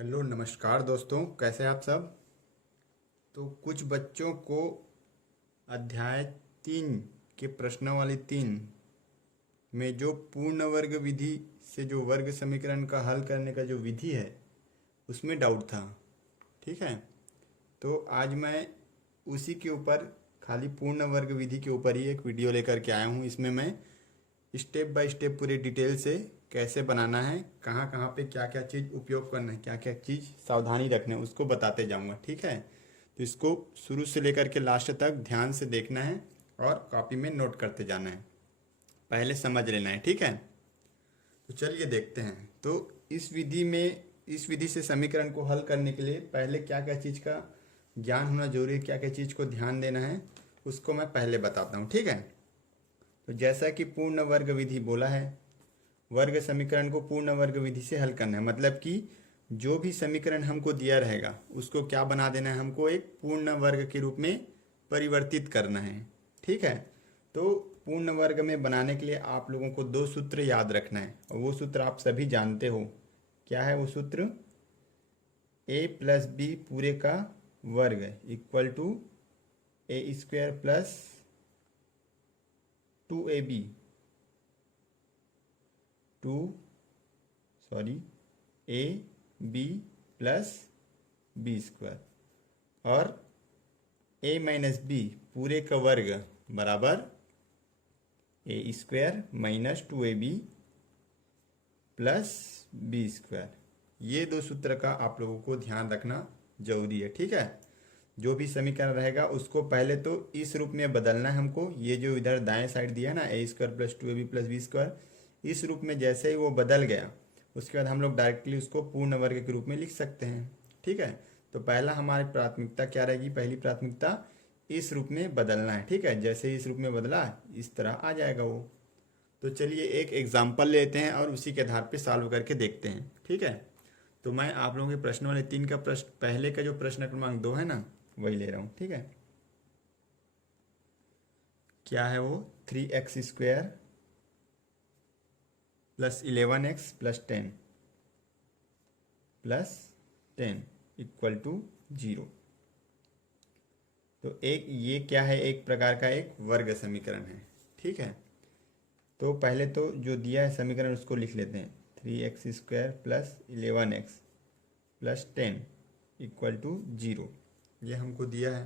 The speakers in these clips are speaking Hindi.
हेलो नमस्कार दोस्तों, कैसे हैं आप सब। तो कुछ बच्चों को अध्याय 3 के प्रश्नावली 3 में जो पूर्ण वर्ग विधि से जो वर्ग समीकरण का हल करने का जो विधि है उसमें डाउट था। ठीक है, तो आज मैं उसी के ऊपर खाली पूर्ण वर्ग विधि के ऊपर ही एक वीडियो लेकर के आया हूँ। इसमें मैं स्टेप बाय स्टेप पूरे डिटेल से कैसे बनाना है, कहाँ कहाँ पे क्या क्या चीज़ उपयोग करना है, क्या क्या चीज़ सावधानी रखना है, उसको बताते जाऊँगा। ठीक है, तो इसको शुरू से लेकर के लास्ट तक ध्यान से देखना है और कॉपी में नोट करते जाना है, पहले समझ लेना है। ठीक है, तो चलिए देखते हैं। तो इस विधि से समीकरण को हल करने के लिए पहले क्या क्या चीज़ का ज्ञान होना जरूरी है, क्या क्या चीज़ को ध्यान देना है, उसको मैं पहले बताता हूँ। ठीक है, तो जैसा कि पूर्ण वर्ग विधि बोला है, वर्ग समीकरण को पूर्ण वर्ग विधि से हल करना है। मतलब कि जो भी समीकरण हमको दिया रहेगा उसको क्या बना देना है, हमको एक पूर्ण वर्ग के रूप में परिवर्तित करना है। ठीक है, तो पूर्ण वर्ग में बनाने के लिए आप लोगों को दो सूत्र याद रखना है और वो सूत्र आप सभी जानते हो। क्या है वो सूत्र? a प्लस बी पूरे का वर्ग equal to A square plus 2ab a b plus B square और a माइनस बी पूरे का वर्ग बराबर a square minus 2ab plus B square. ये दो सूत्र का आप लोगों को ध्यान रखना जरूरी है। ठीक है, जो भी समीकरण रहेगा उसको पहले तो इस रूप में बदलना है हमको। ये जो इधर दाएं साइड दिया है ना, a square plus 2ab plus B square, इस रूप में जैसे ही वो बदल गया उसके बाद हम लोग डायरेक्टली उसको पूर्ण वर्ग के रूप में लिख सकते हैं। ठीक है, तो पहला हमारी प्राथमिकता क्या रहेगी? पहली प्राथमिकता इस रूप में बदलना है। ठीक है, जैसे इस रूप में बदला इस तरह आ जाएगा वो। तो चलिए एक एग्जाम्पल लेते हैं और उसी के आधार पे सॉल्व करके देखते हैं। ठीक है, तो मैं आप लोगों के प्रश्न वाले 3 का प्रश्न, पहले का जो प्रश्न क्रमांक 2 है ना, वही ले रहा हूँ। ठीक है, क्या है वो? 3x square plus 11x plus 10 equal to 0। तो एक ये क्या है? एक प्रकार का एक वर्ग समीकरण है। ठीक है, तो पहले तो जो दिया है समीकरण उसको लिख लेते हैं। 3x square plus 11x plus 10 equal to 0, ये हमको दिया है।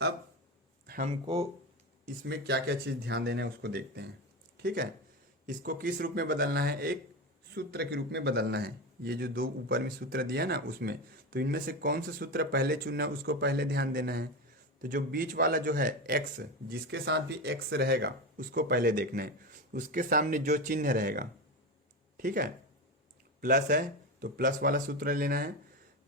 अब हमको इसमें क्या क्या चीज़ ध्यान देना है उसको देखते हैं। ठीक है, इसको किस रूप में बदलना है? एक सूत्र के रूप में बदलना है। ये जो दो ऊपर में सूत्र दिया है ना उसमें, तो इनमें से कौन सा सूत्र पहले चुनना है उसको पहले ध्यान देना है। तो जो बीच वाला जो है x, जिसके साथ भी x रहेगा उसको पहले देखना है। उसके सामने जो चिन्ह रहेगा, ठीक है, प्लस है तो प्लस वाला सूत्र लेना है,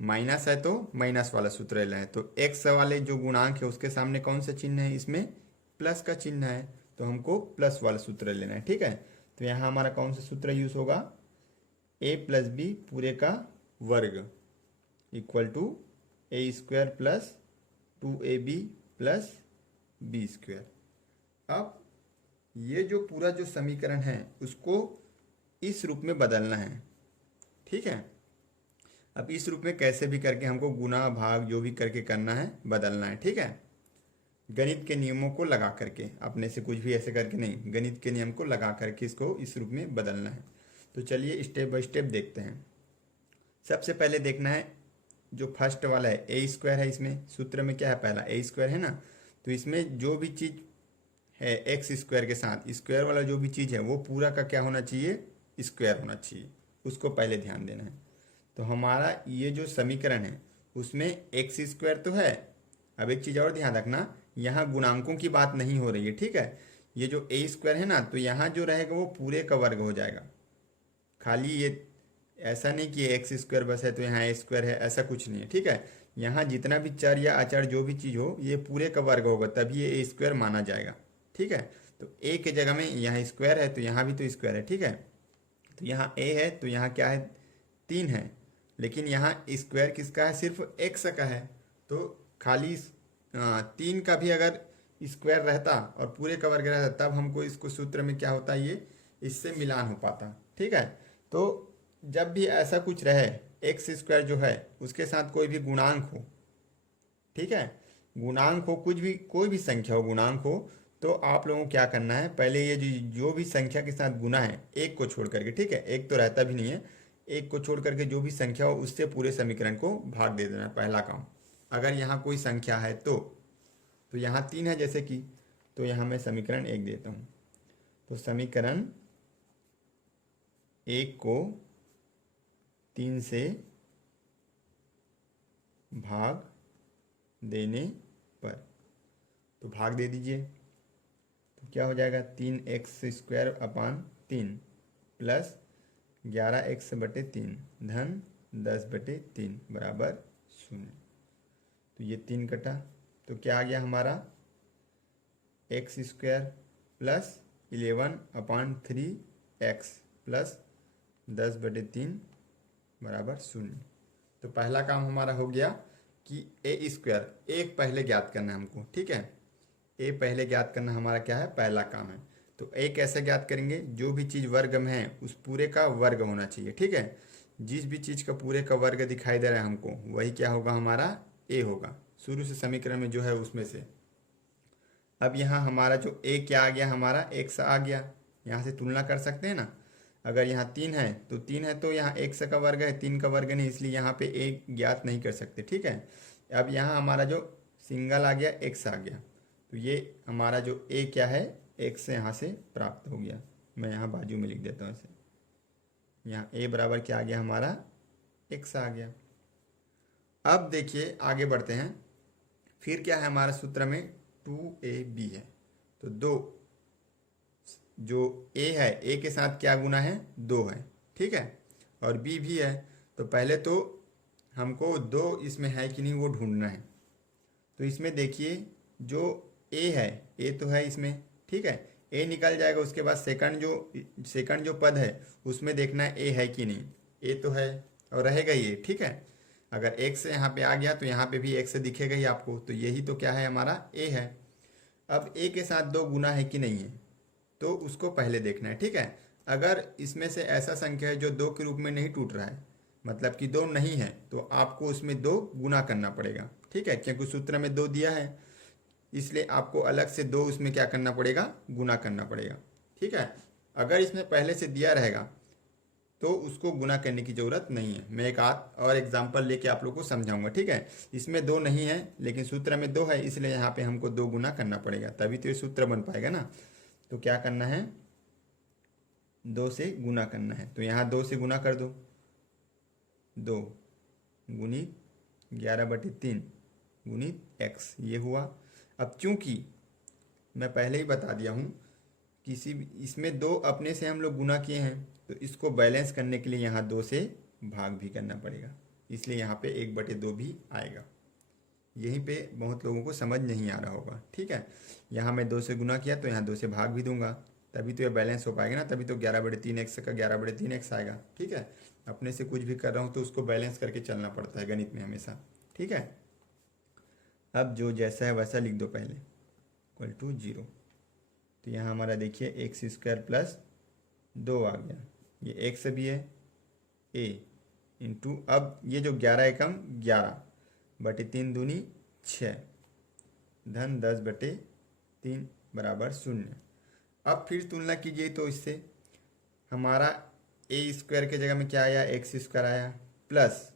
माइनस है तो माइनस वाला सूत्र लेना है। तो x वाले जो गुणांक है उसके सामने कौन सा चिन्ह है? इसमें प्लस का चिन्ह है, तो हमको प्लस वाला सूत्र लेना है। ठीक है, तो यहाँ हमारा कौन सा सूत्र यूज होगा? a प्लस बी पूरे का वर्ग equal to A square plus 2ab plus B square. अब ये जो पूरा जो समीकरण है उसको इस रूप में बदलना है। ठीक है, अब इस रूप में कैसे भी करके हमको गुना भाग जो भी करके करना है बदलना है। ठीक है, गणित के नियमों को लगा करके, अपने से कुछ भी ऐसे करके नहीं, गणित के नियम को लगा करके इसको इस रूप में बदलना है। तो चलिए स्टेप बाय स्टेप देखते हैं। सबसे पहले देखना है जो फर्स्ट वाला है ए स्क्वायर है, इसमें सूत्र में क्या है? पहला ए स्क्वायर है ना, तो इसमें जो भी चीज़ है एक्स स्क्वायर के साथ स्क्वायर वाला जो भी चीज़ है वो पूरा का क्या होना चाहिए? स्क्वायर होना चाहिए, उसको पहले ध्यान देना है। तो हमारा ये जो समीकरण है उसमें एक्स स्क्वायर तो है। अब एक चीज़ और ध्यान रखना, यहाँ गुणांकों की बात नहीं हो रही है। ठीक है, ये जो ए स्क्वायर है ना, तो यहाँ जो रहेगा वो पूरे का वर्ग हो जाएगा। खाली ये ऐसा नहीं कि एक्स स्क्वायर बस है तो यहाँ ए स्क्वायर है, ऐसा कुछ नहीं है। ठीक है, यहाँ जितना भी चर या अचर जो भी चीज़ हो ये पूरे का वर्ग होगा, तभी ये ए स्क्वायर माना जाएगा। ठीक है, तो ए के जगह में यहाँ स्क्वायर है तो यहाँ भी तो स्क्वायर है। ठीक है, तो यहाँ ए है तो यहाँ क्या है? 3 है, लेकिन यहाँ स्क्वायर किसका है? सिर्फ एक्स का है। तो खाली 3 का भी अगर स्क्वायर रहता और पूरे का वर्ग रहता तब हमको इसको सूत्र में क्या होता, ये इससे मिलान हो पाता। ठीक है, तो जब भी ऐसा कुछ रहे एक्स स्क्वायर जो है उसके साथ कोई भी गुणांक हो, ठीक है, गुणांक हो, कुछ भी कोई भी संख्या हो, गुणांक हो, तो आप लोगों को क्या करना है, पहले ये जो भी संख्या के साथ गुना है एक को छोड़ करके, ठीक है, एक तो रहता भी नहीं है, एक को छोड़ करके जो भी संख्या हो उससे पूरे समीकरण को भाग दे देना है, पहला काम। अगर यहाँ कोई संख्या है तो यहाँ 3 है जैसे कि, तो यहाँ मैं समीकरण 1 देता हूँ। तो समीकरण 1 को 3 से भाग देने पर, तो भाग दे दीजिए, तो क्या हो जाएगा 3x² अपान 3 प्लस 11x/3 धन 10/3 बराबर 0। तो ये 3 कटा, तो क्या आ गया हमारा x² प्लस 11/3x प्लस 10/3 बराबर 0। तो पहला काम हमारा हो गया कि a² एक पहले ज्ञात करना है हमको, ठीक है, ए पहले ज्ञात करना हमारा क्या है, पहला काम है। तो ए कैसे ज्ञात करेंगे, जो भी चीज़ वर्ग में है उस पूरे का वर्ग होना चाहिए, ठीक है, जिस भी चीज़ का पूरे का वर्ग दिखाई दे रहा है हमको वही क्या होगा, हमारा ए होगा, शुरू से समीकरण में जो है उसमें से। अब यहाँ हमारा जो ए क्या आ गया, हमारा x आ गया, यहाँ से तुलना कर सकते हैं ना, अगर यहाँ 3 है तो 3 है, तो यहाँ x का वर्ग है, 3 का वर्ग नहीं, इसलिए यहाँ पे ए ज्ञात नहीं कर सकते, ठीक है। अब यहाँ हमारा जो सिंगल आ गया x आ गया, तो ये हमारा जो a क्या है x से यहाँ से प्राप्त हो गया। मैं यहाँ बाजू में लिख देता हूँ इसे, यहाँ a बराबर क्या आ गया, हमारा x आ गया। अब देखिए आगे बढ़ते हैं, फिर क्या है हमारा सूत्र में 2ab है, तो 2 जो a है, a के साथ क्या गुना है, 2 है, ठीक है, और b भी है, तो पहले तो हमको 2 इसमें है कि नहीं वो ढूंढना है। तो इसमें देखिए जो a है, a तो है इसमें, ठीक है, a निकल जाएगा, उसके बाद सेकंड जो पद है उसमें देखना है a है कि नहीं, a तो है और रहेगा ये, ठीक है। अगर x यहाँ पे आ गया तो यहाँ पे भी x दिखेगा ही आपको, तो यही तो क्या है, हमारा a है। अब a के साथ 2 गुना है कि नहीं है, तो उसको पहले देखना है, ठीक है। अगर इसमें से ऐसा संख्या है जो 2 के रूप में नहीं टूट रहा है, मतलब कि 2 नहीं है, तो आपको उसमें 2 गुना करना पड़ेगा, ठीक है, क्योंकि सूत्र में 2 दिया है, इसलिए आपको अलग से 2 उसमें क्या करना पड़ेगा, गुना करना पड़ेगा, ठीक है। अगर इसमें पहले से दिया रहेगा तो उसको गुना करने की ज़रूरत नहीं है। मैं एक आध और एग्जाम्पल लेके आप लोग को समझाऊंगा, ठीक है। इसमें 2 नहीं है लेकिन सूत्र में 2 है, इसलिए यहाँ पे हमको 2 गुना करना पड़ेगा, तभी तो ये सूत्र बन पाएगा ना। तो क्या करना है, 2 से गुना करना है, तो यहाँ 2 से गुना कर दो, 2 गुणित 11/3 गुणित x, ये हुआ। अब चूंकि मैं पहले ही बता दिया हूँ, किसी भी इसमें 2 अपने से हम लोग गुना किए हैं, तो इसको बैलेंस करने के लिए यहाँ 2 से भाग भी करना पड़ेगा, इसलिए यहाँ पे 1/2 भी आएगा। यहीं पे बहुत लोगों को समझ नहीं आ रहा होगा, ठीक है। यहाँ मैं 2 से गुना किया तो यहाँ 2 से भाग भी दूंगा, तभी तो ये बैलेंस हो पाएगा ना, तभी तो 11/3x का 11/3x आएगा, ठीक है। अपने से कुछ भी कर रहा हूँ तो उसको बैलेंस करके चलना पड़ता है गणित में हमेशा, ठीक है। अब जो जैसा है वैसा लिख दो, पहले इक्वल टू 0, तो यहाँ हमारा देखिए x² प्लस 2 आ गया, ये x भी है a इंटू, अब ये जो 11 एकम 11/3 दूनी 6 धन 10/3 बराबर 0। अब फिर तुलना कीजिए तो इससे हमारा a² के जगह में क्या आया, x² आया, प्लस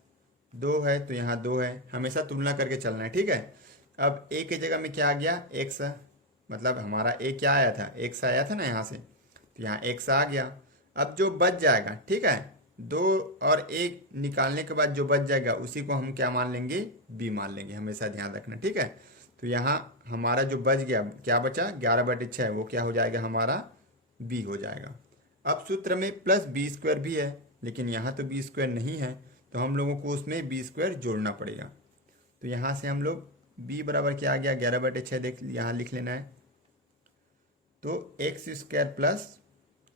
2 है तो यहाँ 2 है, हमेशा तुलना करके चलना है, ठीक है। अब a के जगह में क्या आ गया, x, मतलब हमारा a क्या आया था, x आया था ना यहाँ से, तो यहाँ x आ गया। अब जो बच जाएगा, ठीक है, 2 और 1 निकालने के बाद जो बच जाएगा उसी को हम क्या मान लेंगे, b मान लेंगे, हमेशा ध्यान रखना, ठीक है। तो यहाँ हमारा जो बच गया, क्या बचा, 11/6, वो क्या हो जाएगा, हमारा b हो जाएगा। अब सूत्र में प्लस b² भी है, लेकिन यहाँ तो b² नहीं है, तो हम लोगों को उसमें b² जोड़ना पड़ेगा। तो यहाँ से हम लोग b बराबर क्या आ गया, 11/6 देख यहाँ लिख लेना है, तो x² प्लस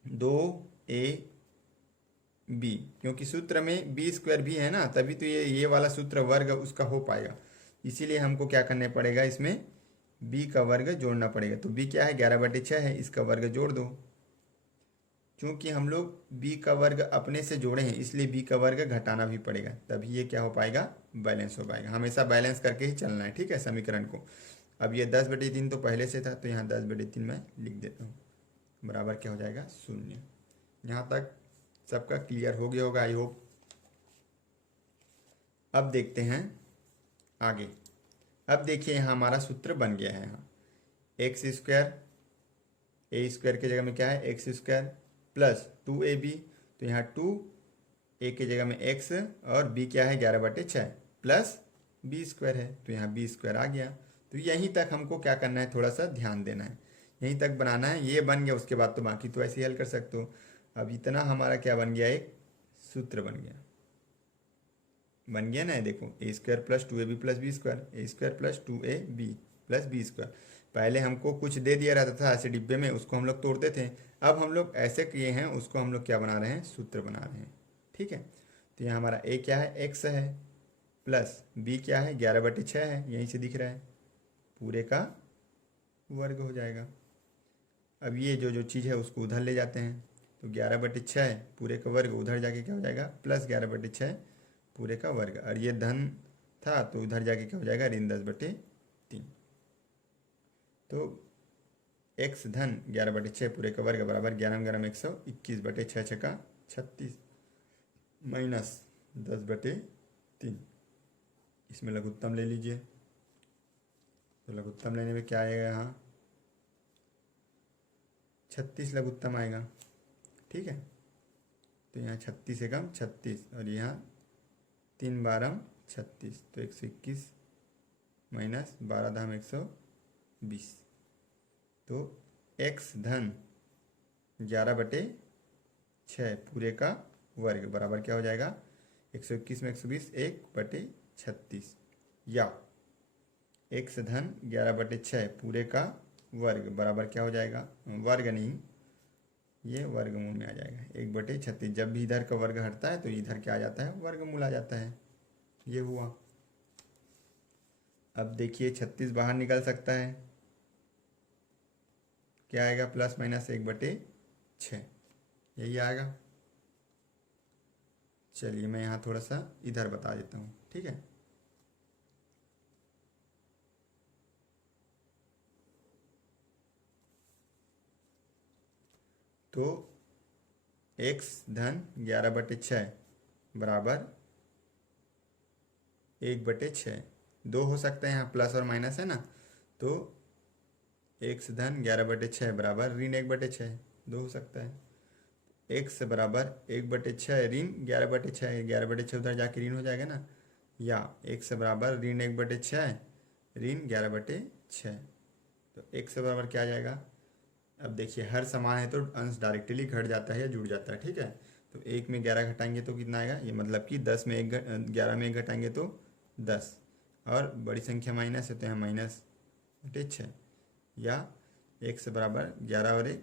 2ab, क्योंकि सूत्र में b² भी है ना, तभी तो ये वाला सूत्र वर्ग उसका हो पाएगा, इसीलिए हमको क्या करने पड़ेगा, इसमें b का वर्ग जोड़ना पड़ेगा। तो b क्या है, 11/6 है, इसका वर्ग जोड़ दो, चूंकि हम लोग b का वर्ग अपने से जोड़े हैं इसलिए b का वर्ग घटाना भी पड़ेगा, तभी ये क्या हो पाएगा, बैलेंस हो पाएगा। हमेशा बैलेंस करके ही चलना है, ठीक है, समीकरण को। अब ये 10/3 तो पहले से था, तो यहाँ 10/3 मैं लिख देता हूँ, बराबर क्या हो जाएगा, 0। यहाँ तक सबका क्लियर हो गया होगा, आई होप। अब देखते हैं आगे। अब देखिए यहाँ हमारा सूत्र बन गया है। यहाँ x², a² की जगह में क्या है, x² प्लस 2ab, तो यहाँ 2a की जगह में x और b क्या है, 11/6 प्लस b² है, तो यहाँ b² आ गया। तो यहीं तक हमको क्या करना है, थोड़ा सा ध्यान देना है, यहीं तक बनाना है। ये बन गया, उसके बाद तो बाकी तो ऐसे ही हल कर सकते हो। अब इतना हमारा क्या बन गया, एक सूत्र बन गया ना, ये देखो a² plus 2ab plus b², a² plus 2ab plus b²। पहले हमको कुछ दे दिया रहता था ऐसे डिब्बे में, उसको हम लोग तोड़ते थे। अब हम लोग ऐसे किए हैं, उसको हम लोग क्या बना रहे हैं, सूत्र बना रहे हैं, ठीक है। तो यहाँ हमारा a क्या है, x है, प्लस b क्या है, 11/6 है, यहीं से दिख रहा है, पूरे का वर्ग हो जाएगा। अब ये जो चीज़ है उसको उधर ले जाते हैं, तो 11/6 पूरे का वर्ग उधर जाके क्या हो जाएगा, प्लस 11/6 पूरे का वर्ग, और ये धन था तो उधर जाके क्या हो जाएगा, ऋण 10/3। तो x धन 11/6 पूरे का वर्ग बराबर 11×121/6 36 माइनस 10/3। इसमें लघुत्तम ले लीजिए, तो लघुत्तम लेने में क्या आएगा, यहाँ 36 लघुत्तम आएगा, ठीक है। तो यहाँ 36 एकम 36 और यहाँ 3 12 36, तो 121 माइनस 12 धाम 120। तो x धन 11/6 पूरे का वर्ग बराबर क्या हो जाएगा, 121 में 120 1/36, या x धन 11/6 पूरे का वर्ग बराबर क्या हो जाएगा, वर्ग नहीं, ये वर्गमूल में आ जाएगा, 1/36। जब भी इधर का वर्ग हटता है तो इधर क्या आ जाता है, वर्गमूल आ जाता है, ये हुआ। अब देखिए 36 बाहर निकल सकता है, क्या आएगा, प्लस माइनस 1/6, यही आएगा। चलिए मैं यहाँ थोड़ा सा इधर बता देता हूँ, ठीक है। तो x धन 11/6 बराबर 1/6, 2 हो सकता है, यहाँ प्लस और माइनस है ना, तो x धन 11/6 बराबर ऋण 1/6, 2 हो सकता है। x बराबर 1/6 ऋण 11/6, 11/6 उधर जाके ऋण हो जाएगा ना, या x बराबर ऋण 1/6 ऋण 11/6, तो x बराबर क्या आ जाएगा। अब देखिए हर समान है तो अंश डायरेक्टली घट जाता है या जुड़ जाता है, ठीक है। तो 1 में 11 घटाएंगे तो कितना आएगा, ये मतलब कि 10 में 11 में 1 घटाएंगे तो 10, और बड़ी संख्या माइनस है तो यहाँ -6, या x बराबर 11 और 1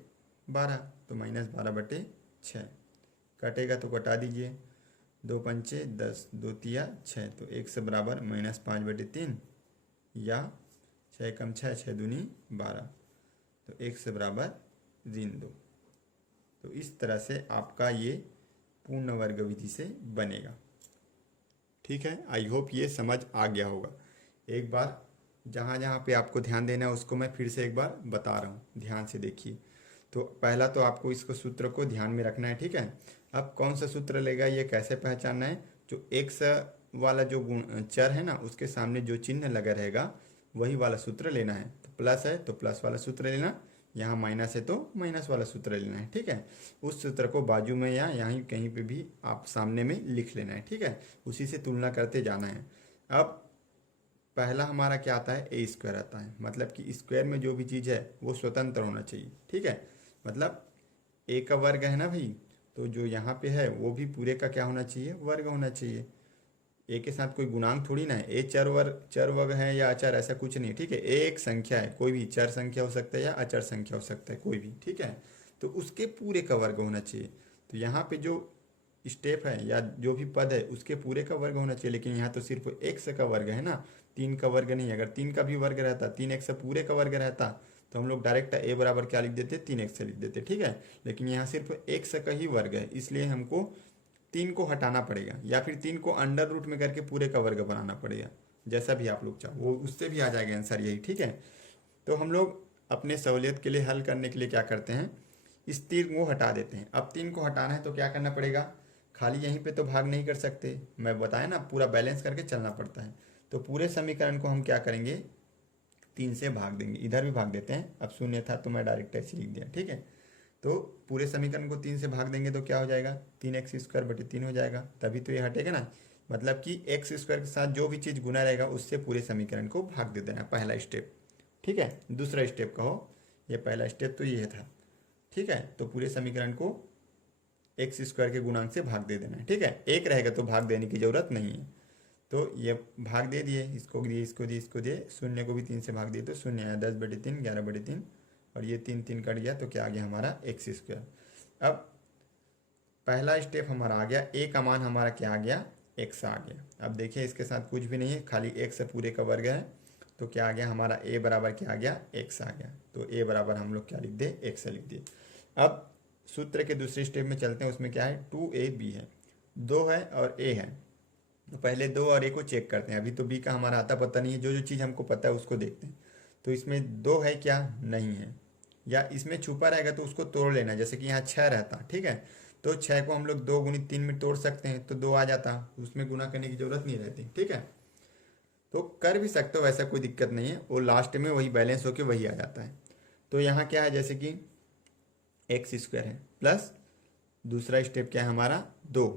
12, तो -12/6, कटेगा तो कटा दीजिए, 2 पंचे 10, 2 तिया 6, तो x बराबर -5/3, या 6 कम 6, 6 दूनी 12, तो x बराबर ऋण 2। तो इस तरह से आपका ये पूर्ण वर्ग विधि से बनेगा, ठीक है। आई होप ये समझ आ गया होगा। एक बार जहाँ जहाँ पे आपको ध्यान देना है उसको मैं फिर से एक बार बता रहा हूँ, ध्यान से देखिए। तो पहला तो आपको इसको सूत्र को ध्यान में रखना है, ठीक है। अब कौन सा सूत्र लेगा ये कैसे पहचानना है, जो x वाला जो गुण चर है ना उसके सामने जो चिन्ह लगा रहेगा वही वाला सूत्र लेना है। तो प्लस है तो प्लस वाला सूत्र लेना, यहाँ माइनस है तो माइनस वाला सूत्र लेना है, ठीक है। उस सूत्र को बाजू में या यहीं कहीं पे भी आप सामने में लिख लेना है, ठीक है। उसी से तुलना करते जाना है। अब पहला हमारा क्या आता है, a² आता है, मतलब कि स्क्वायर में जो भी चीज़ है वो स्वतंत्र होना चाहिए, ठीक है। मतलब a का वर्ग है ना भाई, तो जो यहाँ पे है वो भी पूरे का क्या होना चाहिए, वर्ग होना चाहिए। ए के साथ कोई गुणांक थोड़ी ना है, ए चर वर्ग है या अचर, ऐसा कुछ नहीं, ठीक है। ए एक संख्या है, कोई भी चर संख्या हो सकता है या अचर संख्या हो सकता है, कोई भी, ठीक है। तो उसके पूरे का वर्ग होना चाहिए। तो यहाँ पे जो स्टेप है या जो भी पद है उसके पूरे का वर्ग होना चाहिए, लेकिन यहाँ तो सिर्फ x का वर्ग है ना, 3 का वर्ग नहीं। अगर 3 का भी वर्ग रहता, 3x पूरे का वर्ग रहता तो हम लोग डायरेक्ट ए बराबर क्या लिख देते, 3x लिख देते, ठीक है। लेकिन यहाँ सिर्फ x का ही वर्ग है, इसलिए हमको 3 को हटाना पड़ेगा, या फिर 3 को अंडर रूट में करके पूरे का वर्ग बनाना पड़ेगा, जैसा भी आप लोग चाहो, वो उससे भी आ जाएगा आंसर यही, ठीक है। तो हम लोग अपने सहूलियत के लिए हल करने के लिए क्या करते हैं, इस 3 को हटा देते हैं। अब 3 को हटाना है तो क्या करना पड़ेगा, खाली यहीं पे तो भाग नहीं कर सकते, मैं बताया ना पूरा बैलेंस करके चलना पड़ता है। तो पूरे समीकरण को हम क्या करेंगे, 3 से भाग देंगे, इधर भी भाग देते हैं, अब शून्य था तो मैं डायरेक्ट ऐसे लिख दिया, ठीक है। तो पूरे समीकरण को 3 से भाग देंगे तो क्या हो जाएगा, 3x² / 3 हो जाएगा, तभी तो ये हटेगा ना। मतलब कि x² के साथ जो भी चीज़ गुना रहेगा उससे पूरे समीकरण को भाग दे देना, पहला स्टेप, ठीक है। दूसरा स्टेप कहो, ये पहला स्टेप तो ये था, ठीक है। तो पूरे समीकरण को x² के गुणांक से भाग दे देना है, ठीक है। एक रहेगा तो भाग देने की जरूरत नहीं है। तो ये भाग दे दिए, इसको दिए, इसको दिए, इसको दिए, शून्य को भी 3 से भाग दिए तो शून्य आया, 10/3, 11/3, और ये 3 3 कट गया तो क्या आ गया हमारा x²। अब पहला स्टेप हमारा आ गया, a का मान हमारा क्या आ गया, x आ गया। अब देखिए इसके साथ कुछ भी नहीं है, खाली x पूरे का वर्ग है, तो क्या आ गया हमारा a बराबर क्या आ गया, x आ गया। तो a बराबर हम लोग क्या लिख दे, x लिख दिए। अब सूत्र के दूसरे स्टेप में चलते हैं, उसमें क्या है, 2ab है, 2 है और a है। तो पहले 2 और a को चेक करते हैं, अभी तो b का हमारा आता पता नहीं है, जो जो चीज़ हमको पता है उसको देखते हैं। तो इसमें 2 है क्या, नहीं है, या इसमें छुपा रहेगा तो उसको तोड़ लेना, जैसे कि यहाँ 6 रहता, ठीक है। तो 6 को हम लोग 2 × 3 में तोड़ सकते हैं, तो 2 आ जाता, उसमें गुना करने की जरूरत नहीं रहती, ठीक है। तो कर भी सकते हो, वैसा कोई दिक्कत नहीं है, वो लास्ट में वही बैलेंस होके वही आ जाता है। तो यहाँ क्या है, जैसे कि x² है, प्लस दूसरा स्टेप क्या है हमारा, 2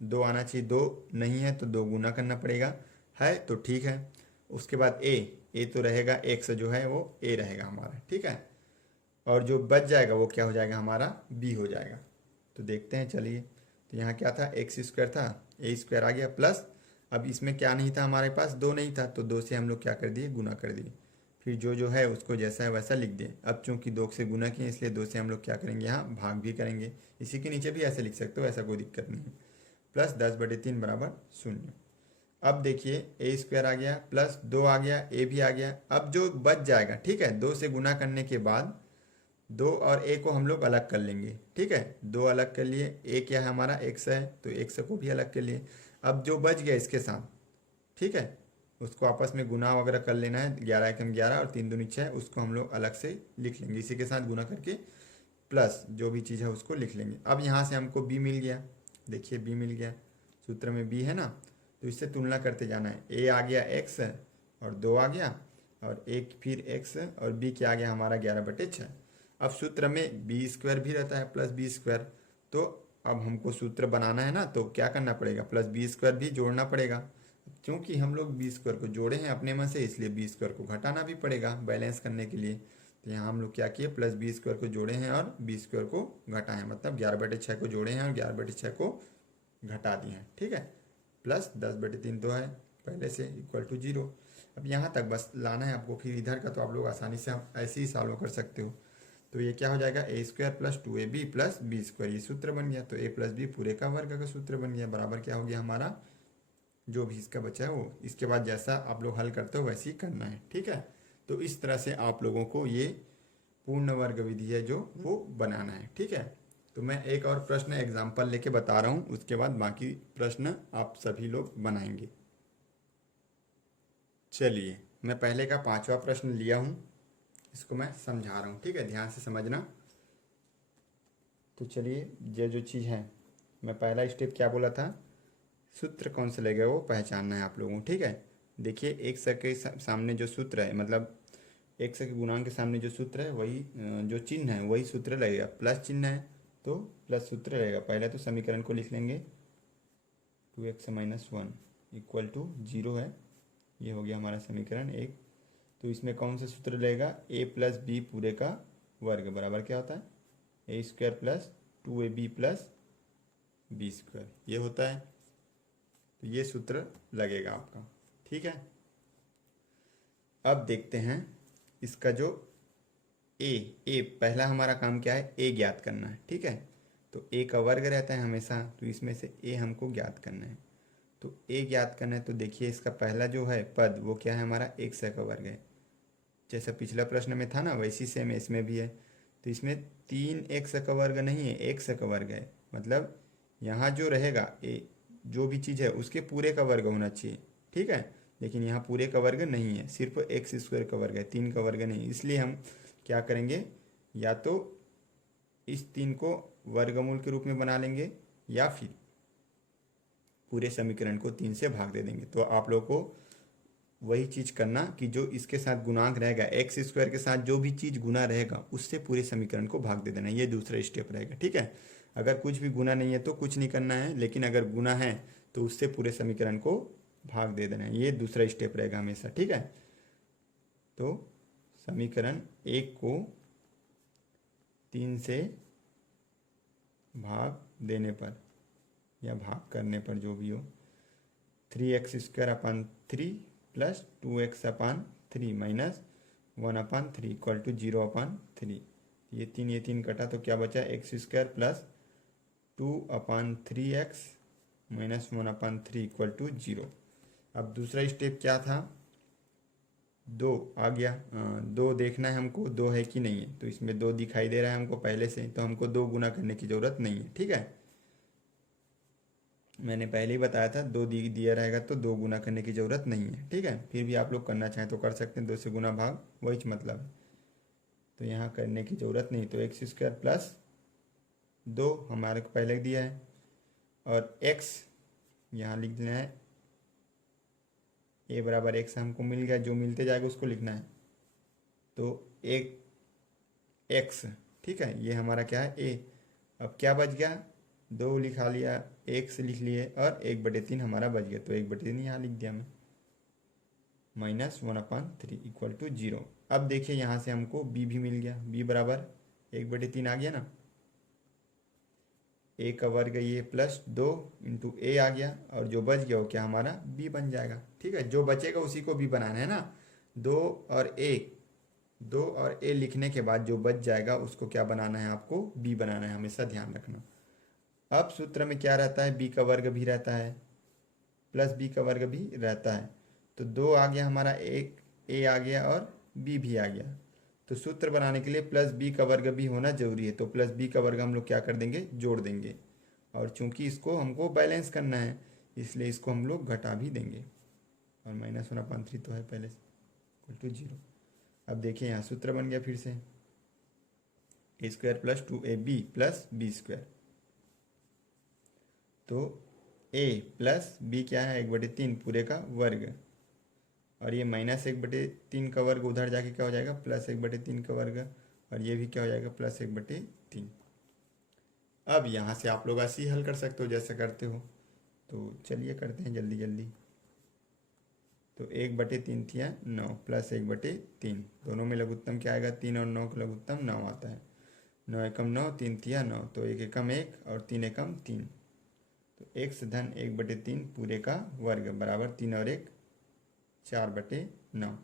2 आना चाहिए, 2 नहीं है तो 2 गुना करना पड़ेगा, है तो ठीक है। उसके बाद a तो रहेगा, x जो है वो a रहेगा हमारा, ठीक है। और जो बच जाएगा वो क्या हो जाएगा हमारा, b हो जाएगा। तो देखते हैं, चलिए। तो यहाँ क्या था, x² था, a² आ गया, प्लस अब इसमें क्या नहीं था हमारे पास, 2 नहीं था, तो 2 से हम लोग क्या कर दिए, गुना कर दिए। फिर जो है उसको जैसा है वैसा लिख दिए। अब चूंकि 2 से गुना किए इसलिए 2 से हम लोग क्या करेंगे, यहाँ भाग भी करेंगे। इसी के नीचे भी ऐसे लिख सकते हो, ऐसा कोई दिक्कत नहीं है। प्लस 10/3 बराबर 0। अब देखिए a² आ गया, प्लस 2 आ गया, a भी आ गया। अब जो बच जाएगा, ठीक है, 2 से गुना करने के बाद 2 और a को हम लोग अलग कर लेंगे, ठीक है। 2 अलग कर लिए, a क्या है हमारा, x है, तो x को भी अलग कर लिए। अब जो बच गया इसके साथ, ठीक है, उसको आपस में गुना वगैरह कर लेना है, 11 एकम 11 और 3 दूनी 6, उसको हम लोग अलग से लिख लेंगे, इसी के साथ गुना करके प्लस जो भी चीज़ है उसको लिख लेंगे। अब यहाँ से हमको b मिल गया, देखिए b मिल गया, सूत्र में b है ना, तो इससे तुलना करते जाना है। a आ गया x और 2 आ गया, और एक फिर x, और b क्या आ गया हमारा 11/6। अब सूत्र में b² भी रहता है, प्लस b²। तो अब हमको सूत्र बनाना है ना, तो क्या करना पड़ेगा, प्लस b² भी जोड़ना पड़ेगा। क्योंकि हम लोग b² को जोड़े हैं अपने मन से, इसलिए b² को घटाना भी पड़ेगा बैलेंस करने के लिए। तो यहाँ हम लोग क्या किए, प्लस b² को जोड़े हैं और b² को घटाए, मतलब 11/6 को जोड़े हैं और 11/6 को घटा दिए हैं, ठीक है। प्लस 10/3 तो है पहले से, इक्वल टू 0। अब यहाँ तक बस लाना है आपको, फिर इधर का तो आप लोग आसानी से ऐसे ही सॉल्व कर सकते हो। तो ये क्या हो जाएगा, a² + 2ab + b², ये सूत्र बन गया। तो a + b पूरे का वर्ग का सूत्र बन गया, बराबर क्या हो गया हमारा, जो भी इसका बचा है वो। इसके बाद जैसा आप लोग हल करते हो वैसे ही करना है, ठीक है। तो इस तरह से आप लोगों को ये पूर्ण वर्ग विधि है जो वो बनाना है, ठीक है। तो मैं एक और प्रश्न एग्जाम्पल लेके बता रहा हूँ, उसके बाद बाकी प्रश्न आप सभी लोग बनाएंगे। चलिए, मैं पहले का 5वां प्रश्न लिया हूँ, इसको मैं समझा रहा हूँ, ठीक है, ध्यान से समझना। तो चलिए, जो चीज़ है, मैं पहला स्टेप क्या बोला था, सूत्र कौन से लगेगा वो पहचानना है आप लोगों को, ठीक है। देखिए एक के सामने जो सूत्र है, मतलब एक के गुणांक के सामने जो सूत्र है वही जो चिन्ह है वही सूत्र लगेगा। प्लस चिन्ह है तो प्लस सूत्र रहेगा। पहले तो समीकरण को लिख लेंगे, 2x - 1 = 0 है, ये हो गया हमारा समीकरण 1। तो इसमें कौन सा सूत्र लगेगा, a + b पूरे का वर्ग बराबर क्या होता है, a² + 2ab + b², ये होता है। तो ये सूत्र लगेगा आपका, ठीक है। अब देखते हैं इसका जो a पहला हमारा काम क्या है, a ज्ञात करना है, ठीक है। तो a का वर्ग रहता है हमेशा, तो इसमें से a हमको ज्ञात करना है। तो a ज्ञात करना है, तो देखिए इसका पहला जो है पद वो क्या है हमारा, x का वर्ग है, जैसा पिछला प्रश्न में था ना वैसी सेम इसमें भी है। तो इसमें 3x का वर्ग नहीं है, x का वर्ग है, मतलब यहाँ जो रहेगा जो भी चीज़ है उसके पूरे का वर्ग होना चाहिए, ठीक है। लेकिन यहाँ पूरे का वर्ग नहीं है, सिर्फ एक्स स्क्वायर का वर्ग है, 3 का वर्ग नहीं। इसलिए हम क्या करेंगे, या तो इस 3 को वर्गमूल के रूप में बना लेंगे या फिर पूरे समीकरण को 3 से भाग दे देंगे। तो आप लोग को वही चीज़ करना कि जो इसके साथ गुणांक रहेगा, एक्स स्क्वायर के साथ जो भी चीज़ गुना रहेगा उससे पूरे समीकरण को भाग दे देना, ये दूसरा स्टेप रहेगा, ठीक है। अगर कुछ भी गुना नहीं है तो कुछ नहीं करना है, लेकिन अगर गुना है तो उससे पूरे समीकरण को भाग दे देना है, ये दूसरा स्टेप रहेगा हमेशा, ठीक है। तो समीकरण 1 को 3 से भाग देने पर या भाग करने पर जो भी हो, 3x² plus 2x/3 minus 1/3 equal to 0/3। ये तीन कटा तो क्या बचा, x² plus 2/3x minus 1/3 equal to 0। अब दूसरा स्टेप क्या था, 2 आ गया, 2 देखना है हमको 2 है कि नहीं है। तो इसमें 2 दिखाई दे रहा है हमको पहले से, तो हमको 2 गुना करने की ज़रूरत नहीं है, ठीक है। मैंने पहले ही बताया था 2 दिया रहेगा तो 2 गुना करने की ज़रूरत नहीं है, ठीक है। फिर भी आप लोग करना चाहें तो कर सकते हैं, 2 से गुना भाग वही मतलब है। तो यहाँ करने की ज़रूरत नहीं, तो x² प्लस 2 हमारे को पहले दिया है, और x यहाँ लिख देना है, a बराबर x हमको मिल गया, जो मिलते जाएगा उसको लिखना है। तो एक x, ठीक है, ये हमारा क्या है a। अब क्या बच गया, 2 लिखा लिया, x लिख लिए, और 1/3 हमारा बच गया, तो 1/3 यहाँ लिख दिया मैं, माइनस 1/3 इक्वल टू 0। अब देखिए यहाँ से हमको b भी मिल गया, b बराबर 1/3 आ गया ना, a का वर्ग ये प्लस 2 इंटू a आ गया, और जो बच गया वो क्या हमारा b बन जाएगा, ठीक है। जो बचेगा उसी को b बनाना है ना, 2 और a लिखने के बाद जो बच जाएगा उसको क्या बनाना है, आपको b बनाना है, हमेशा ध्यान रखना। अब सूत्र में क्या रहता है, b का वर्ग भी रहता है प्लस b का वर्ग भी रहता है। तो 2 आ गया हमारा, एक a आ गया और b भी आ गया। तो सूत्र बनाने के लिए प्लस b का वर्ग भी होना जरूरी है, तो प्लस b का वर्ग हम लोग क्या कर देंगे, जोड़ देंगे। और चूंकि इसको हमको बैलेंस करना है इसलिए इसको हम लोग घटा भी देंगे, और माइनस 1/3 तो है पहले से, इक्वल टू 0। अब देखिए यहाँ सूत्र बन गया फिर से, a² plus 2ab plus b²। तो a प्लस b क्या है, 1/3 पूरे का वर्ग, और ये माइनस 1/3 का वर्ग उधर जाके क्या हो जाएगा, प्लस 1/3 का वर्ग, और ये भी क्या हो जाएगा, प्लस 1/3। अब यहाँ से आप लोग ऐसे ही हल कर सकते हो जैसे करते हो। तो चलिए करते हैं जल्दी जल्दी। तो 1/3 थिया 9 प्लस 1/3, दोनों में लघुत्तम क्या आएगा, 3 और 9 का लघुत्तम 9 आता है। 9 एकम 9, 3 थिया 9, तो 1 एकम 1 और 3 एकम 3। तो x धन 1/3 पूरे का वर्ग बराबर 3 और 1 4/9।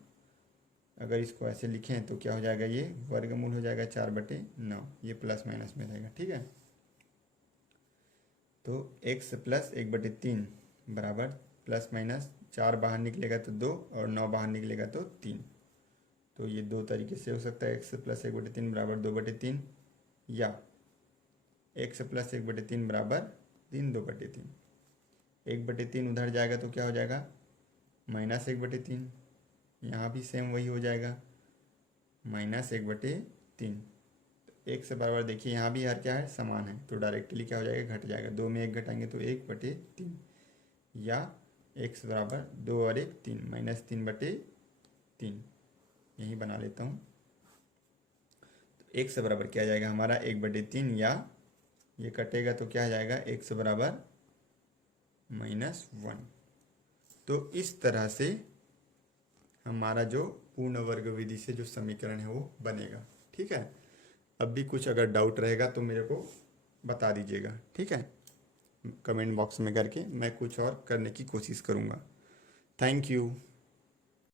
अगर इसको ऐसे लिखें तो क्या हो जाएगा, ये वर्गमूल हो जाएगा 4/9, ये प्लस माइनस में रहेगा, ठीक है। तो x प्लस 1/3 बराबर प्लस माइनस 4 बाहर निकलेगा तो 2 और 9 बाहर निकलेगा तो 3। तो ये 2 तरीके से हो सकता है, x प्लस 1/3 बराबर 2/3, या x प्लस 1/3 बराबर 3/2। 1/3 उधर जाएगा तो क्या हो जाएगा, माइनस 1/3, यहाँ भी सेम वही हो जाएगा, माइनस 1/3। तो 1 से बराबर देखिए यहाँ भी हर क्या है, समान है, तो डायरेक्टली क्या हो जाएगा, घट जाएगा, 2 में 1 घटाएंगे तो 1/3, या x बराबर 2 और 1 3, माइनस 3/3, यही बना लेता हूँ। तो x बराबर क्या आ जाएगा हमारा, 1/3, या ये कटेगा तो क्या आ जाएगा, x बराबर -1। तो इस तरह से हमारा जो पूर्ण वर्ग विधि से जो समीकरण है वो बनेगा, ठीक है। अब भी कुछ अगर डाउट रहेगा तो मेरे को बता दीजिएगा, ठीक है, कमेंट बॉक्स में करके, मैं कुछ और करने की कोशिश करूँगा। Thank you.